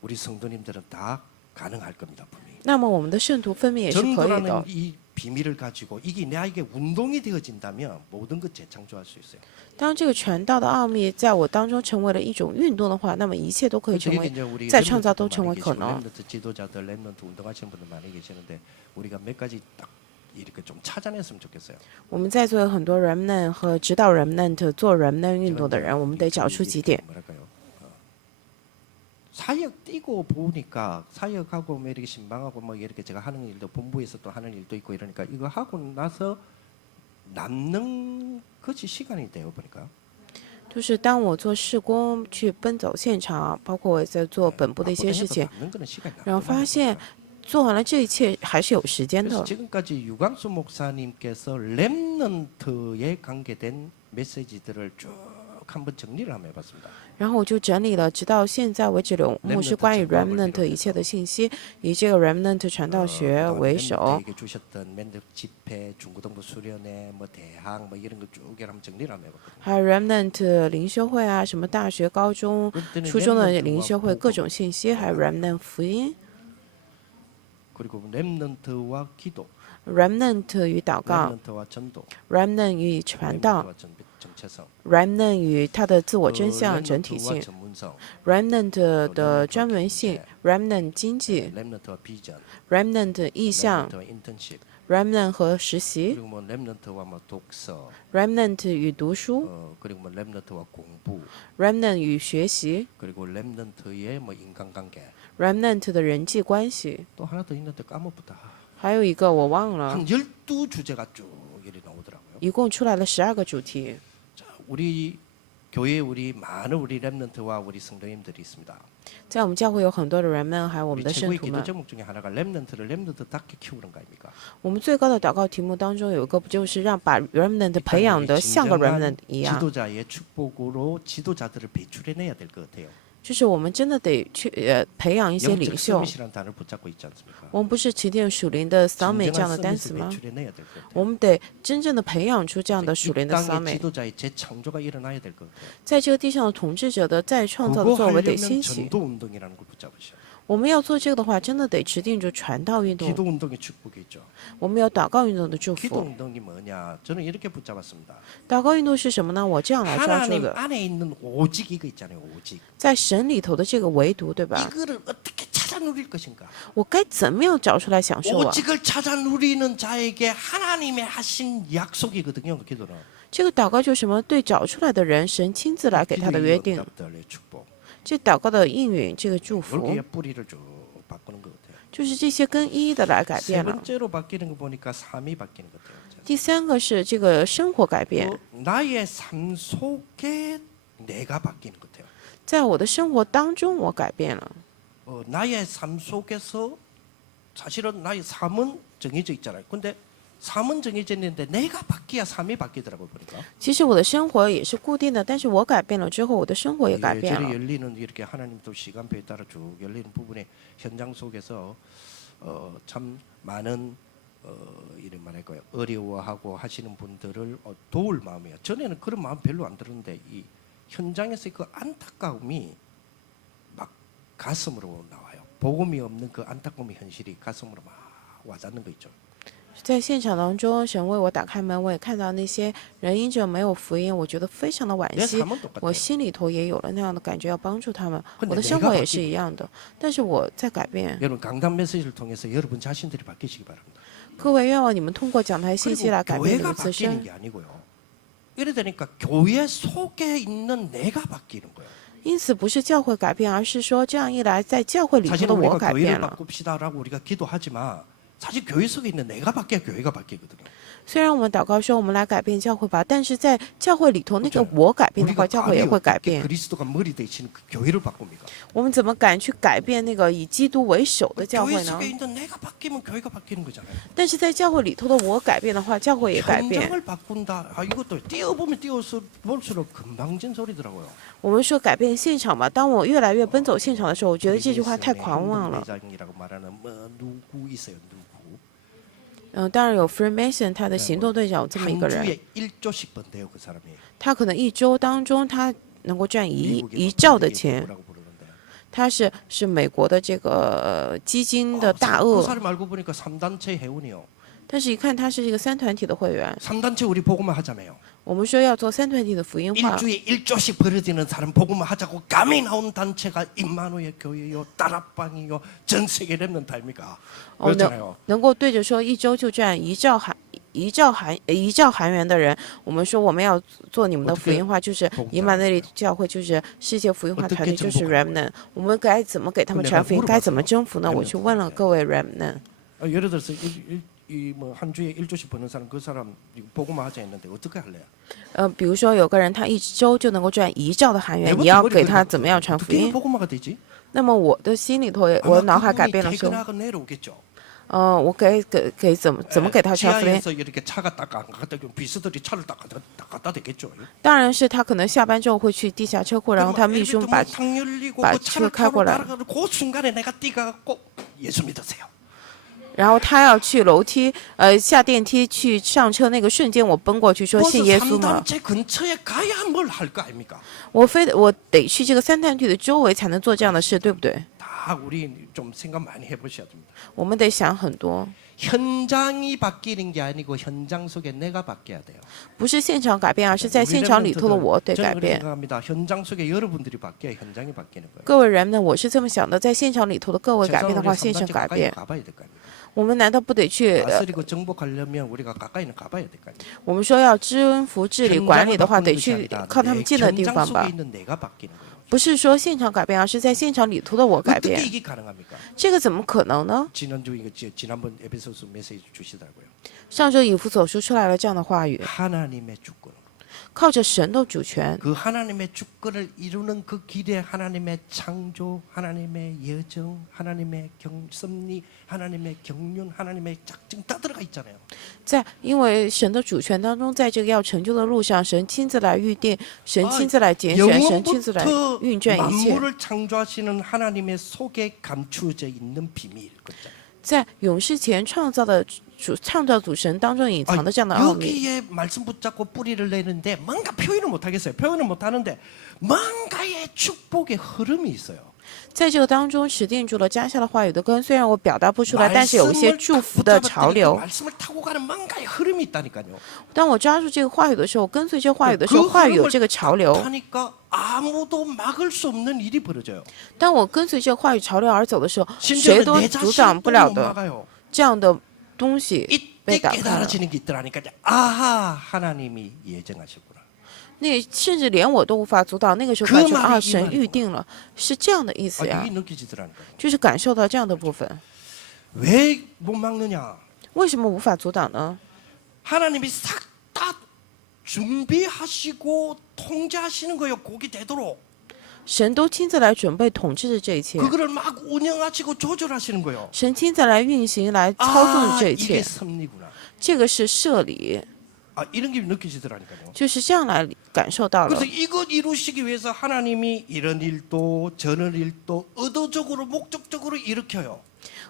우리 성도님들은 다 가능할 겁니다 분명히. 那么我们的圣徒分明也是可以的 전도라는 。 이 비밀을 가지고 이게 나에게 운동이 되어진다면 모든 것 재창조할 수 있어요. 当这个传道的奥秘在我当中成为了一种运动的话，那么一切都可以成 여기 为 이제 우리 再创造 랩런트도 都成为 많이 可 계시고 能。 랩런트 지도자들, 랩런트 운동하시는 분들 많이 계시는데 우리가 몇 가지 딱 이렇게 좀 찾아냈으면 좋겠어요. 我们在座有很多 remnant 和指导 remnant 做 remnant 运动的 제가 人，我们得找出几点。 뭐랄까요? 사역 뛰고 보니까 사역하고 뭐 이렇게 신방하고 뭐 이렇게 제가 하는 일도 본부에서 또 하는 일도 있고 이러니까 이거 하고 나서 남는 것이 시간이 돼요 보니까. 就是当我做事工去奔走现场，包括我在做本部的一些事情， 남는 거는 시간이 然后发 남는 现 거니까. 做完了这一切还是有时间 그래서 的。 지금까지 유광수 목사님께서 렘넌트에 관계된 메시지들을 쭉 한번 정리를 한번 해봤습니다. 然后我就整理了，直到现在为止的牧师关于 remnant 一切的信息，以这个 remnant 传道学为首。 렘넌트에게 주셨던 렘넌트 집회, 중고등부 수련회, 뭐 대학, 뭐 이런 거쭉 한번 정리를 한번 해봤거든요. 还有 remnant 灵修会啊，什么大学、高中、 그때는 初中的 렘넌트와 灵修会 복음, 各种信息，还有 remnant 福音、 그리고 렘넌트와 기도, remnant 与祷告、 렘넌트와 전도, remnant 与传道、 렘넌트와 정체성, remnant 与它的自我真相、整体 렘넌트와 性、 전문성, remnant 的专门性、remnant 经济、 렘넌트와 비전, remnant 意向、 렘넌트와 인턴십, remnant 和实习、 그리고 뭐 렘넌트와 뭐 독서, remnant 与读书、 그리고 뭐 렘넌트와 공부, remnant 与学习、 그리고 렘넌트의 뭐 인간관계. remnant 的人际关系。 또 하나 더 있는데 까먹었다. 还有一个我忘了， 한 12주제가 쭉 이렇게 나오더라고요. 一共出来了12个主题。 자, 우리 교회에 우리 많은 우리 렘넌트와 우리 성도님들이 있습니다. 在我们教会有很多的人们，还有我 우리 们的圣 최고의 徒 기도 们。 제목 중에 하나가 렘넌트를 렘넌트답게 키우는 거 아닙니까? 我们最高的祷告题目当中有一个，不就是让把 remnant 培养的像个 remnant 一样？ 지도자의 축복으로 지도자들을 배출해내야 될 것 같아요. 就是我们真的得去培养一些 영적 领袖。 서밋이라는 단어를 붙잡고 있지 않습니까? 我们不是起点属灵的 summit 这样 진정한 的单词 서밋을 吗？ 배출해내야 될 것 같아요. 我们得真正的培养出这样的属 이 灵的 땅의 summit， 지도자의 재창조가 일어나야 될 것 같아요. 在这个地上的统治者的再创造的 그거 作为得 하려면 兴起。 전도 운동이라는 걸 붙잡으셔야 돼요. 我们要做这个的话，真的得持定住传道运动， 기도 운동의 축복이 있죠. 我们有祷告运动的祝 기도 福。 운동이 뭐냐? 저는 이렇게 붙잡았습니다. 祷告运动是什么呢？我这样来抓住 하나님 的， 안에 있는 오직 이거 있잖아요. 오직 在神里头的这个唯独，对吧？ 이거를 어떻게 찾아 누릴 것인가? 我该怎么样找出来享受啊？ 오직을 찾아 누리는 자에게 하나님의 하신 약속이거든요. 기도는. 这个祷告就是什么？对找出来的人，神亲自来给他的 기도의 约定。 응답들의 축복. 这祷告的应允，这个祝福， 여기에 뿌리를 쭉 바꾸는 것 같아요. 就是这些根一一的来改 세 变了。 번째로 바뀌는 거 보니까 삶이 바뀌는 것 같아요. 第三个是这个生活改变， 나의 삶 속에 내가 바뀌는 것 같아요. 在我的生活当中我改变了。 나의 삶 속에서 사실은 나의 삶은 정해져 있잖아요. 근데 삶은 정해져 있는데 내가 바뀌어야 삶이 바뀌더라고요 보니까. 其实我的生活也是固定的，但是我改变了之后，我的生活也改变 예전에 了。 열리는 이렇게 하나님 또 시간표에 따라 쭉 열리는 부분의 현장 속에서 참 많은 이런 말할까요 어려워하고 하시는 분들을 도울 마음이에요. 전에는 그런 마음 별로 안 들었는데 이 현장에서 그 안타까움이 막 가슴으로 나와요. 복음이 없는 그 안타까움의 현실이 가슴으로 막 와닿는 거 있죠. 在现场当中，神为我打开门，我也看到那些人因着没有福音，我觉得非常的惋 내 惜。 삶은 똑같아요. 我心里头也有了那样的感觉，要帮助他们。 근데 我的生 내가 活也是 바뀌는 一样的，但是我在改变。 여러분 강단 메시지를 통해서 여러분 자신들이 바뀌시기 바랍니다. 各位，愿望你们通过讲台信息 그리고 来改变你 교회가 们自 바뀌는 身。 게 아니고요. 이래 되니까 교회 속에 있는 내가 바뀌는 거예요. 因此，不是教会改变，而是说这样一来，在教会里头 사실 的我 우리가 改 교회를 变了。 바꿉시다라고 우리가 기도하지만 사실 교회 속에 있는 내가 바뀌어야 교회가 바뀌거든요. 虽然我们祷告说我们来改变教会吧，但是在教会里头，那个 그렇죠. 我改变的 우리가 话，教会也 감히 会改 어떻게 变。 그리스도가 머리 되시는 그 교회를 바꿉니까? 我们怎么敢去改变那个以基督为首的教 교회 会呢？ 속에 있는 내가 바뀌면 교회가 바뀌는 거잖아요. 但是在教会里头的我改变的话，教会也改变。 현장을 바꾼다. 이것도 뛰어보면 뛰어볼수록 금방진 소리더라고요. 我们说改变现场嘛，当我越来越奔走现场的时候，我觉得这句话太狂妄了。 회장이라고 말하는 뭐 누구 있어요, 누구? 当然有 Freemason 他的行动队长有这么一个 한 人， 주에 1조씩 번대요, 그 사람이. 他可能一周当中他能够赚 미국의 1 뭐 兆的 PDA 钱， 뭐라고 부르는데. 他是美国的这个基金的大 그 鳄， 사람 알고 보니까 3단체 회원이요. 但是一看他是一个三团体的会员。 3단체 우리 복음화 하자며요. 我们说要做三团体的福音化， 일주에 1조씩 벌어지는 사람 복음화 하자고 감히 나온 단체가 임마누엘 교회요, 따라빵이요, 전 세계 랩런트 아닙니까? 哦， 그렇잖아요. 能够对着说一周就赚一兆韩元的人，我们说我们要做你们的福音化，就是以马内利教会，就是世界福音化团队，就是 Remnant。我们该怎么给他们传福音？该怎么征服呢？我去问了各位 Remnant。 예를 들어서 뭐 한 주에 1조씩 버는 사람 그 사람 복음화 하자 했는데 어떻게 할래요? 比如说有个人他一周就能够赚1兆的韩元，你要给他怎么样传福 어떻게 音？ 복음화가 되지? 那么我的心里头，我脑海改变的时候， 퇴근하고 내려오겠죠. 我给怎么给他传福音？ 지하에서 이렇게 차가 딱 안 갔다 비서들이 차를 딱 갖다 대겠죠. 当然是他可能下班之后会去地下车库，然后他秘书把 탕 열리고 把 그 车 차를 开过 타고 来， 따라가는 그 순간에 내가 뛰가갖고 예수 믿으세요. 然后他要去楼梯，下电梯去上车那个瞬间，我奔过去说 버스 信耶稣吗？ 3단체 근처에 가야 뭘 할 거 아닙니까? 我得去这个三团体的周围才能做这样的事，对不对？ 다 우리 좀 생각 많이 해보셔야 됩니다. 我们得想很多， 현장이 바뀌는 게 아니고 현장 속에 내가 바뀌어야 돼요. 不是现场改变，而是在现场里头的我得 저는 改 그렇게 变。 생각합니다. 현장 속에 여러분들이 바뀌어야 현장이 바뀌는 거예요. 各位人呢，我是这么想的，在现场里头的各位改变的话，现场 3단체 改 가까이 变。 가봐야 될 거 아닙니까? 我们难道不得去？ 다스리고 정복하려면 우리가 가까이는 가봐야 될 거 아닙니까? 我们说要征服、治理、管理的话， 현장을 得 바꾸는 것이 去 아니라 靠他们近的地 현장 方 속에 吧。 있는 내가 바뀌는 거예요. 不是说现场改变，而是在现场里头的我改 어떻게 变。 이게 가능합니까? 这个怎么可能呢？ 지난주 이거 지난번 에베소서 메시지 주시더라고요. 上周以弗所书出来了这样的话语， 하나님의 주권. 靠着神的主权， 그 하나님의 주권을 이루는 그 길에 하나님의 창조, 하나님의 여정, 하나님의 섭리, 하나님의 경륜, 하나님의 작정 다 들어가 있잖아요. 在因为神的主权当中，在这个要成就的路上，神亲自来预定，神亲自来拣选，神亲自来 영원부터 运转一切。 만물을 창조하시는 하나님의 속에 감추어져 있는 비밀. 그렇죠? 在永世前创造主神当中隐藏的这样的奥秘。 여기에 말씀 붙잡고 뿌리를 내는데 뭔가 표현을 못 하겠어요. 표현을 못 하는데 뭔가의 축복의 흐름이 있어요. 在这个当中持定住了加下的话语的根，虽然我表达不出来，但是有一些祝福的潮流。 말씀을 타고 가는 뭔가의 흐름이 있다니까요. 当我抓住这个话语的时候，跟随这话语的时候，话语有这个潮流。 하니까 아무도 막을 수 없는 일이 벌어져요. 当我跟随这个话语潮流而走的时候，谁 심지어는 都 내 阻挡不 자신도 了 못 的 막아요. 这样的东西 이때 被打开了。 깨달아지는 게 있더라니까. 아하, 하나님이 예정하셨구나. 那甚至连我都无法阻挡，那个时候感觉啊，神预定了，是这样的意思呀， 이게 느껴지더라니까요. 就是感受到这样的部分。 왜 못 막느냐? 为什么无法阻挡呢？ 하나님이 싹 다 준비하시고 통제하시는 거예요. 곡이 되도록. 神都亲自来准备统治着这一切， 그거를 막 운영하시고 조절하시는 거예요. 神亲自来运行、来操纵着 아, 这一 이게 切， 섭리구나. 这个是设理， 아, 이런 게 느껴지더라니까요. 就是这样来感受到了 그래서 。 이것 이루시기 위해서 하나님이 이런 일도 저런 일도 의도적으로 목적적으로 일으켜요.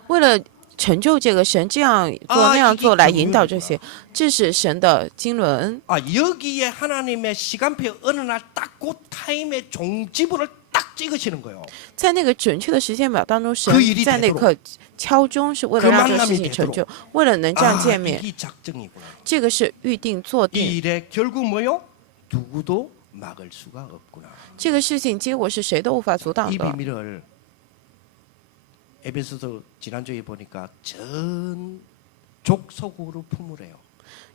为了成就这个，神这样做那样做来引导这些，这是神的经纶。 아, 여기에 하나님의 시간표 어느 날 딱 그 타임의 종지부를 딱 찍으시는 거예요. 在那个准确的时间表当中，神 그일이 在那刻敲钟，是为了让这个事情成就，为了能这样 아, 见面， 이게 작정이구나. 这个是预定做 이 定。 일에 결국 뭐요? 누구도 막을 수가 없구나. 这个事情结果是谁都无法阻挡 이 的。 비밀을 에베소서 지난주에 보니까 전 족속으로 품으래요.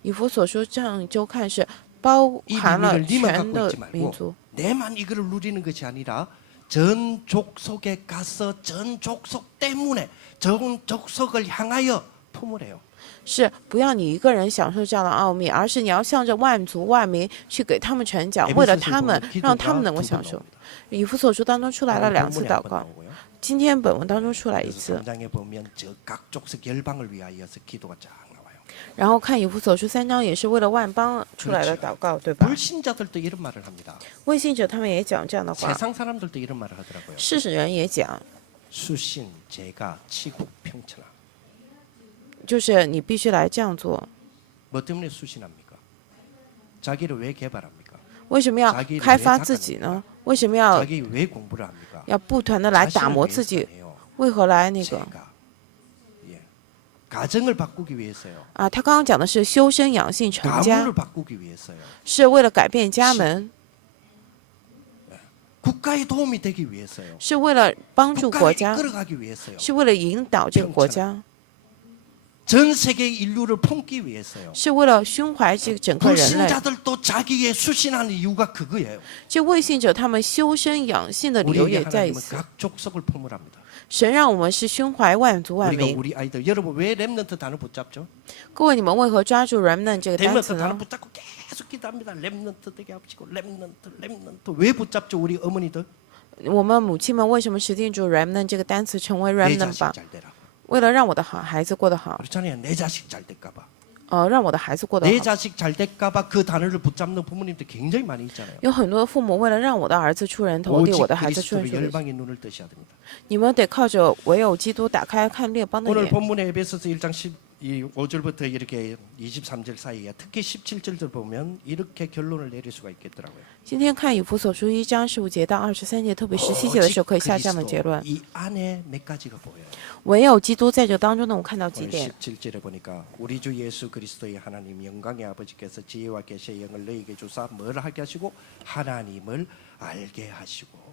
以弗所书上周看是包含了 이 비밀을 니만 全 갖고 的 있지 民 말고 族， 내만 이거를 누리는 것이 아니라 전 족속에 가서 전 족속 때문에 전 족속을 향하여 품으래요. 是不要你一个人享受这样的奥秘，而是你要向着万族万民去给他们传讲，为了他们，让他们能够享受。以弗所书当中出来了2次祷告，今天本文当中出来1次。 3장에 보면 저 각족속 열방을 위하여서 기도가 쫙 나와요. 然后看以弗所书3章也是为了万邦出来的祷告，对吧？ 불신자들도 이런 말을 합니다. 未信者他们也讲这样的话， 세상 사람들도 이런 말을 하더라고요. 世人也讲， 수신, 제가, 치국, 평천하. 就是你必须来这样做。 뭐 때문에 수신합니까? 자기를 왜 개발합니까? 为什么要开发自己呢？为什么要 자기 왜 공부를 합니까? 不断的来打磨自己？ 자신을 为何来那个 제가. 예. 가정을 바꾸기 위해서요. 啊？他刚刚讲的是修身养性成家， 가문을 바꾸기 위해서요. 是为了改变家门， 국가에 도움이 되기 위해서요. 是为了帮助国 국가를 家， 이끌어가기 위해서요. 是为了引导这个国家， 전 세계 인류를 품기 위해서요. 是为了胸怀这个整个人类。 불신자들도 자기의 수신하는 이유가 그거예요. 这未信者他们修身养性的理由 우리에게 也在于 하나님은 此。 각 족속을 품으랍니다. 神让我们是胸怀万族万 우리가 民。 우리 아이들 여러분 왜 렘넌트 단어 붙잡죠? 各位，你们为何抓住 remnant 这个单 렘넌트 词 단어 呢？ 붙잡고 계속 기도합니다. 렘넌트 되게 합치고 렘넌트 왜 붙잡죠? 우리 어머니들 我们母亲们为什么持定住 remnant 这个单词，成为 내 remnant 자식 吧？ 잘 되라고. 为了让我的孩子过得好， 그렇잖아요. 내 자식 잘 될까봐. 让我的孩子过得 내 好。 자식 잘 될까봐 그 단어를 붙잡는 부모님들 굉장히 많이 있잖아요. 有很多的父母为了让我的儿子出人头地， 오직 我的孩子出人 그리스도로 头地， 열방의 눈을 뜨셔야 됩니다. 你们得靠着唯有基督打开看列邦的 오늘 眼。 본문의 에베소서 1장 5절부터 이렇게 23절 사이에 특히 17절을 보면 이렇게 결론을 내릴 수가 있겠더라고요. 今天看以弗所书1章15节到23节，特别17节的时候，可以下这样的结论： 이 안에 몇 가지가 보여요. 唯有基督在这当中能够看到几 오늘 点。 17절에 보니까 우리 주 예수 그리스도의 하나님 영광의 아버지께서 지혜와 계시의 영을 너희에게 주사 뭘 하게 하시고 하나님을 알게 하시고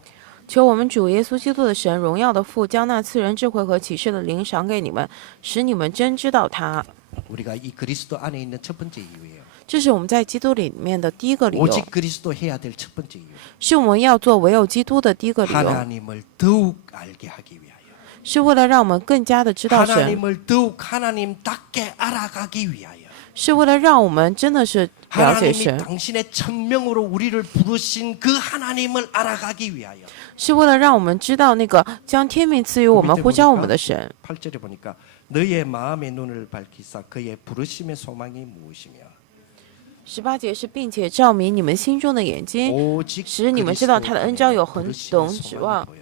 求我们主耶稣基督的神，荣耀的父，将那赐人智慧和启示的灵赏给你们，使你们真知道他。 우리가 이 그리스도 안에 있는 첫 번째 이유예요. 这是我们在基督里面的第一个理由， 오직 그리스도 해야 될 첫 번째 이유. 是我们要做唯有基督的第一个理由， 하나님을 더욱 알게 하기 위하여. 是为了让我们更加的知道神， 하나님을 더욱 하나님답게 알아가기 위하여. 是为了让我们真的是了解 하나님이 神， 당신의 천명으로 우리를 부르신 그 하나님을 알아가기 위하여. 是为了让我们知道那个将天命赐予我们、呼召我们的神。 8절에 보니까 너의 마음의 눈을 밝히사 그의 부르심의 소망이 무엇이며 18节是，并且照明你们心中的眼睛， 오직 使你们知道他的恩召有何 부르심의 等 소망이 指望， 보여요.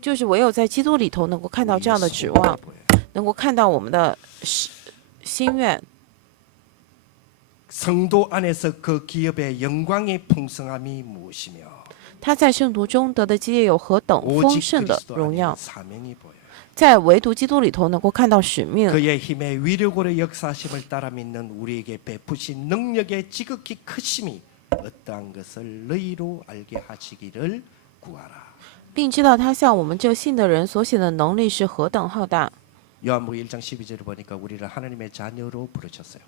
就是唯有在基督里头能够看到这样的指望， 보여요. 能够看到我们的心愿。 성도 안에서 그 기업의 영광의 풍성함이 무엇이며 他在圣徒中得的基业有何等丰 오직 盛的 그리스도 荣 안에 耀， 사명이 보여요. 在唯独基督里头能够看到使命。 그의 힘의 위력으로 역사심을 따라 믿는 우리에게 베푸신 능력의 지극히 크심이 어떠한 것을 너희로 알게 하시기를 구하라. 并知道他向我们这信的人所显的能力是何等浩大。 요한복음 1장 12절을 보니까 우리를 하나님의 자녀로 부르셨어요.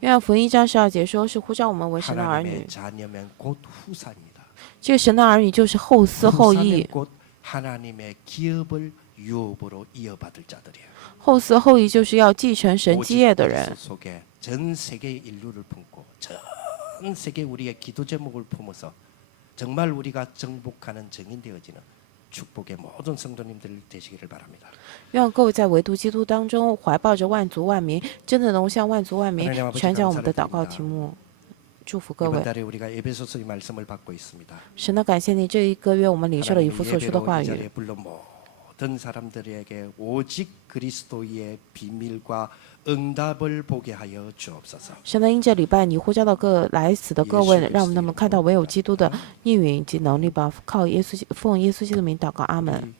约翰福音1章12节说，是呼召我们为神的儿女 하나님의 。 자녀면 곧 후사입니다. 这个神的儿女就是后嗣后裔 후사는 ， 곧 하나님의 기업을 유업으로 이어받을 자들이에요. 后嗣后裔就是要继承神基业的 오직 人。 그리스도 속에 전 세계의 인류를 품고 전 세계 우리의 기도 제목을 품어서 정말 우리가 정복하는 증인 되어지는 축복의 모든 성도님들 되시기를 바랍니다. 愿各位在唯独基督当中怀抱着万族万民，真的能向万族万民传讲我们的祷告题目。祝福各 이번 位， 달에 우리가 에베소서의 말씀을 받고 있습니다. 神的感谢你，这一个月我们领受了以弗所书的 예배로 话 이 语。 자리에 불러 모든 사람들에게 오직 그리스도의 비밀과 응답을 보게 하여 주옵소서. 神的因这礼拜，你呼召到各来此的各位，让我们能够看到唯有基督的应允以及能力吧。靠耶稣，奉耶稣基督的名祷告，阿门。